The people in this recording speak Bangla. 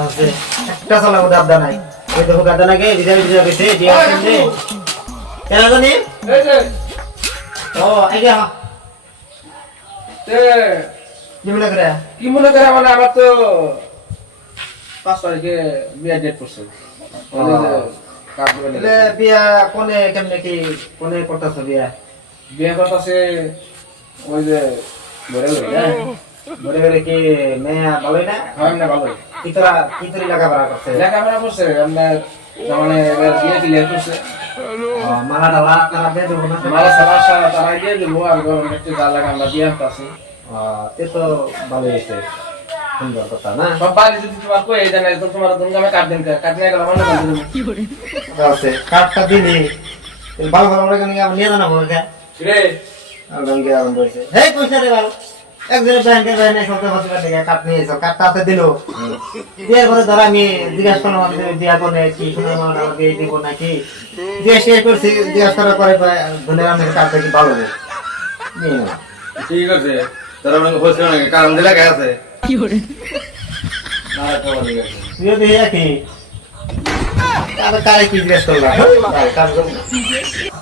আছে একটা সালা মধ্যে আবদা নাই এই দেখো গাদা নাকি বিজা বিজা কইছে বিয়া করতে কেন জানি এই যে ও আইগে হ্যাঁ তে কি মনে করে কি মনে করে মানে আমার তো 5 তারিখে বিয়া ডেট করছে ওই যে কাজ করে এলে বিয়া কোনে কেমনে কি কোনে করতেছ বিয়া বিয়া করতেছে ওই যে বড় বলে বলে কি মেয়া ভালোই না হয় না ভালো কি তোরা লেখাপড়া করছে লেখাপড়া করছে আপনার মানে এবার বিয়ে ক্লিয়ার করছে মালা ডালা তারা দিয়ে দেবো না মালা সারা সারা তারা দিয়ে দেবো আর গরম একটু যা লাগে আমরা বিয়ে করতেছি তে তো ভালো হয়েছে সুন্দর কথা না সব বাড়ি যদি তোমার কই জানা তো তোমার দুর্গামে কাট দিন কাট নিয়ে গেল মানে আছে কাটটা দিনি ভালো ভালো লাগে নাকি আমি নিয়ে জানা মনে হয় রে রঙে আরম্ভ হয়েছে হেই কইছে রে ভালো একজনের ব্যাংকে যায় না সরকার হসপিটাল থেকে কাট নিয়ে এসো কাটটা হাতে দিল দিয়ে পরে ধর আমি জিজ্ঞাসা করলাম আমাদের দিয়া কোনে কি শোনার মানে আমাকে এই দিব নাকি জিজ্ঞাসা করছি জিজ্ঞাসা করার পরে ধরে আমি কাটটা কি ভালো হবে নিয়ে না ঠিক আছে তারা মানে হচ্ছে নাকি কারণ দিলে কে আছে কি করে না তো ঠিক আছে তুইও দিয়ে কি কারে কি জিজ্ঞাসা করলাম কাজ